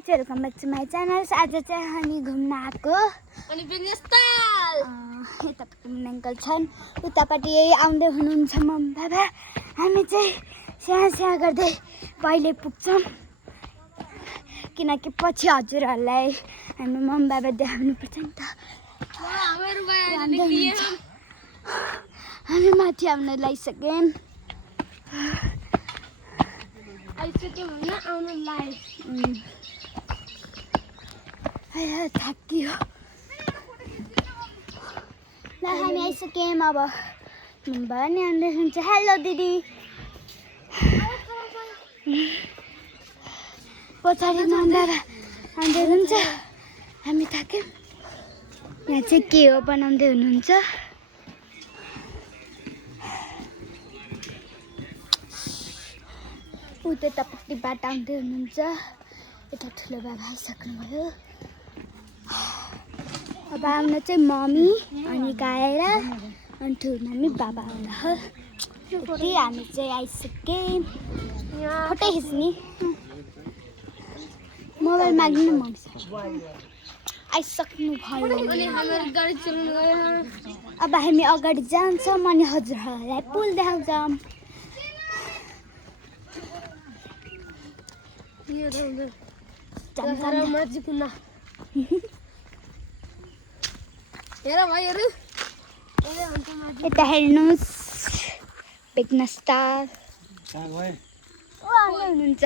Guys welcome back to my channel. आज चाहिँ हामी घुम्न आएको अनि बिनेस्ताल यतापट्टि मुन्ना अङ्कल छन्, उतापट्टि आउँदै हुनुहुन्छ मम्मी बाबा। हामी चाहिँ स्याहाँ गर्दै पहिले पुग्छौँ किनकि पछि हजुरहरूलाई हामी मम्मी बाबा देखाउनु पर्छ नि त। हामी माथि आउन लागिसक्यौँ। थाकियो ल हामी आइसक्यौँ। अब भयो नि आउँदै हुन्छ। हेलो दिदी। पछाडि मम्मी बाबा आउँदै हुनुहुन्छ। हामी थाक्यौँ। यहाँ चाहिँ के हो बनाउँदै हुनुहुन्छ। उतापट्टि बाटो आउँदै हुनुहुन्छ। यता ठुलो बाबा आइसक्नुभयो। अब आउन चाहिँ मम्मी अनि गाएर अनि ठुलो मम्मी बाबा आउला हो। यति हामी चाहिँ आइसक्यौँ। फोटो खिच्ने मोबाइल माग्नु मम्मी आइसक्नु भयो। अब हामी अगाडि जान्छौँ अनि हजुरहरूलाई पुल देखाउँछौँ। यता हेर्नुहोस् बेग्नस्टार हुनुहुन्छ।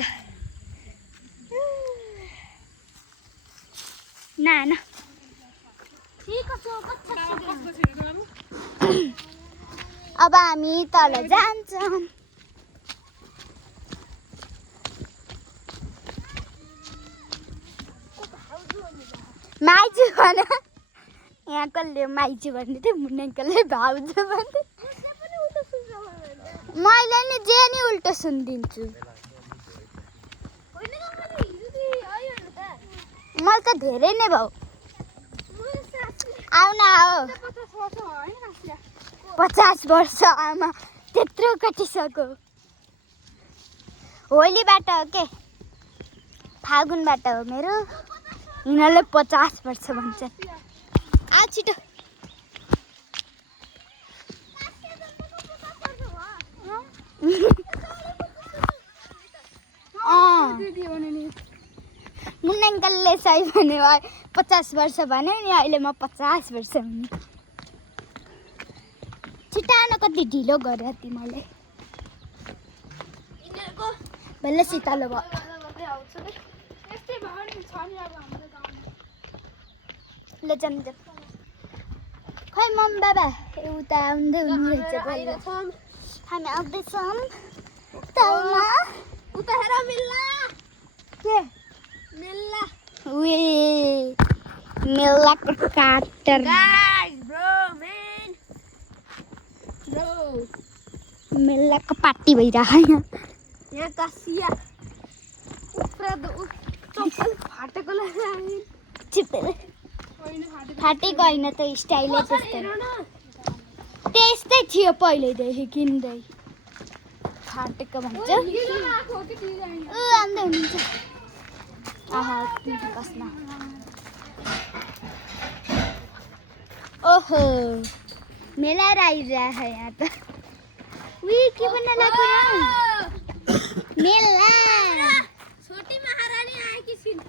न अब हामी तल जान्छौँ। माइजू भन। यहाँ कसले माइजू भन्दै थियो, मुन्ना अङ्कलले भाउजू भन्दै। मैले नि जे नि उल्टो सुनिदिन्छु। मैले त धेरै नै भाउ आउन आओ। 50 वर्ष आमा त्यत्रो कटिसक्यो। होलीबाट हो के फागुनबाट हो मेरो। यिनीहरूले 50 वर्ष भन्छन्। आ छिटो मुन्ना अङ्कलले सही भन्यो। 50 वर्ष भन्यो नि, अहिले म 50 वर्ष हुने। छिटान कति ढिलो गरे तिमीले। बल्ल शीतलो भयो। ल जाम खै मम्मी बाबा उता आउँदै हुनुहुन्छ। हामी आउँदैछौँ तलमा। उता हेर मिल्ला के मिल्ला मेलाको काटर मेलाको पार्टी भइरहेको यहाँ कासिया चप्पल फाटेको फाटेको होइन त स्टाइलै त्यस्तै थियो पहिल्यैदेखि किन्दै फाटेको भन्छ। आउँदै हुनुहुन्छ। बस्न ओहो मेला आइरहेछ यहाँ त। के बन्न लाग्यो मेला। छोटी महारानी आएकी छिन्।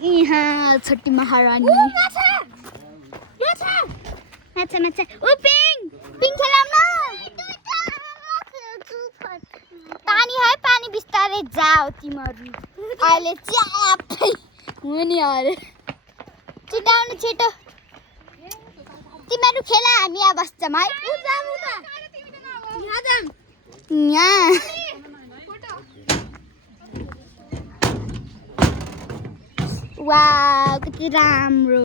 यहाँ छोटी महारानी माछा ओ पिङ खेलाउन। पानी है पानी बिस्तारै जाओ तिमीहरू। अहिले च्यापै हुने अरे। छिटाउनु छिटो तिमीहरू खेला हामी यहाँ बस्छौँ है। यहाँ वाउ कति राम्रो।